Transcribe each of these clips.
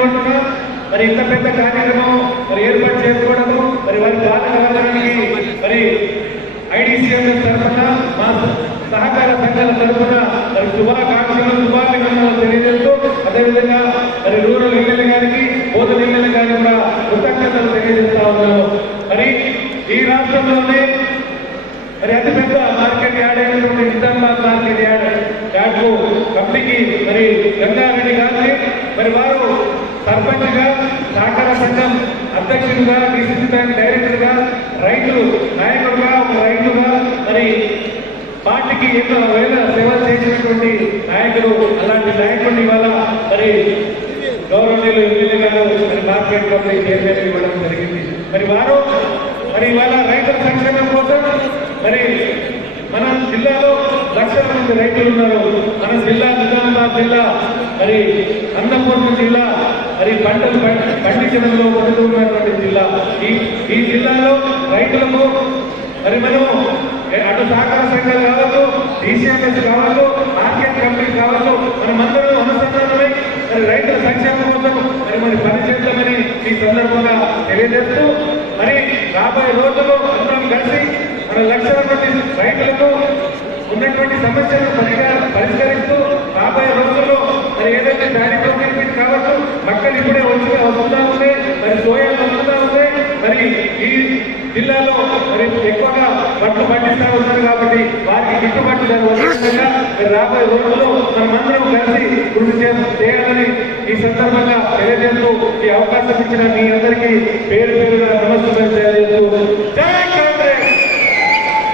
తెలియకుండా మరి ఇంత పెద్ద కార్యక్రమం మరి ఏర్పాటు చేసుకోవడము మరి వారి పాలకవర్గానికి మరి ఐడిసిఎంఎస్ తరఫున మా సహకార సంఘాల తరఫున మరి శుభాకాంక్షలు తెలియజేస్తూ అదేవిధంగా మరి రూరల్ ఎమ్మెల్యే గారికి బోధన ఎమ్మెల్యే గారికి కూడా కృతజ్ఞతలు తెలియజేస్తా ఉన్నాను. మరి ఈ రాష్ట్రంలోనే మరి అతిపెద్ద మార్కెట్ యార్డ్ అయినటువంటి నిజామాబాద్ మార్కెట్ యార్డ్ కంపెనీకి మరి గంగారెడ్డి గారిని మరి వారు సర్పంచ్ గా సహకార సంఘం అధ్యక్షుడిగా డిసిసి బ్యాంక్ డైరెక్టర్ గా రైతు నాయకుడుగా ఒక రైతుగా మరి పార్టీకి ఎన్నో వేల సేవలు చేసినటువంటి నాయకుడు. అలాంటి నాయకుడిని ఇవాళ మరి గౌరవనీయులు ఎమ్మెల్యే గారు మరి మార్కెట్ కంపెనీ చైర్మన్ ఇవ్వడం జరిగింది. మరి వారు మరి ఇవాళ రైతుల సంక్షేమం కోసం మరి మన జిల్లాలో లక్షల మంది రైతులు ఉన్నారు. మన జిల్లా నిజామాబాద్ జిల్లా మరి అన్నపూర్ణ జిల్లా మరి పంటలు పండించడంలో ఉన్నటువంటి జిల్లా. ఈ జిల్లాలో రైతులకు మరి మనము అటు సహకార సంఘాలు కావచ్చు, డిసిఎంఎస్ కావచ్చు, మార్కెట్ కంపెనీ కావచ్చు, మనమందరం అనుసంధానమై మరి రైతుల సంక్షేమం కోసం మరి పని చేద్దామని ఈ సందర్భంగా తెలియజేస్తూ మరి రాబోయే రోజుల్లో అందరం కలిసి మన లక్షల మంది రైతులకు ఉన్నటువంటి సమస్యలను పరిష్కరిస్తూ రాబోయే రోజుల్లో మరి ఏదైతే దారితో కావచ్చు, మక్కలు ఇప్పుడే వస్తుందా ఉంది, మరి సోయాలు వస్తుందా ఉంది. మరి ఈ జిల్లాలో మరి ఎక్కువగా బట్టలు పండిస్తూ ఉన్నారు కాబట్టి వారికి గిట్టుబాటు విధంగా రాబోయే రోజుల్లో మనమందరం కలిసి కృషి చేయాలని ఈ సందర్భంగా తెలియజేస్తూ ఈ అవకాశం ఇచ్చిన మీ అందరికీ పేరు పేరుగా నమస్కారం తెలియజేస్తూ జై కాంగ్రెస్,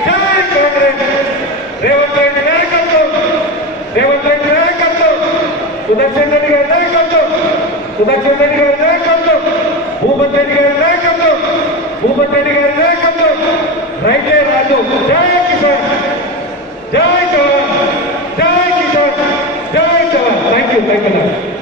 జై కాంగ్రెస్, రేవంత్ రెడ్డి నాయకత్వం, రేవంత్ రెడ్డి నాయకత్వం, సుదర్శన్ రెడ్డి గారి నాయకత్వం, సుదర్శన్ రెడ్డి గారి నాయకత్వం, భూపత్ రెడ్డి గారి నాయకత్వం, భూపత్ రెడ్డి గారి నాయకత్వం, రైతే రాజు. జై కిసాన్, జై జవాన్, జై కిసాన్, జై జవాన్. Thank you.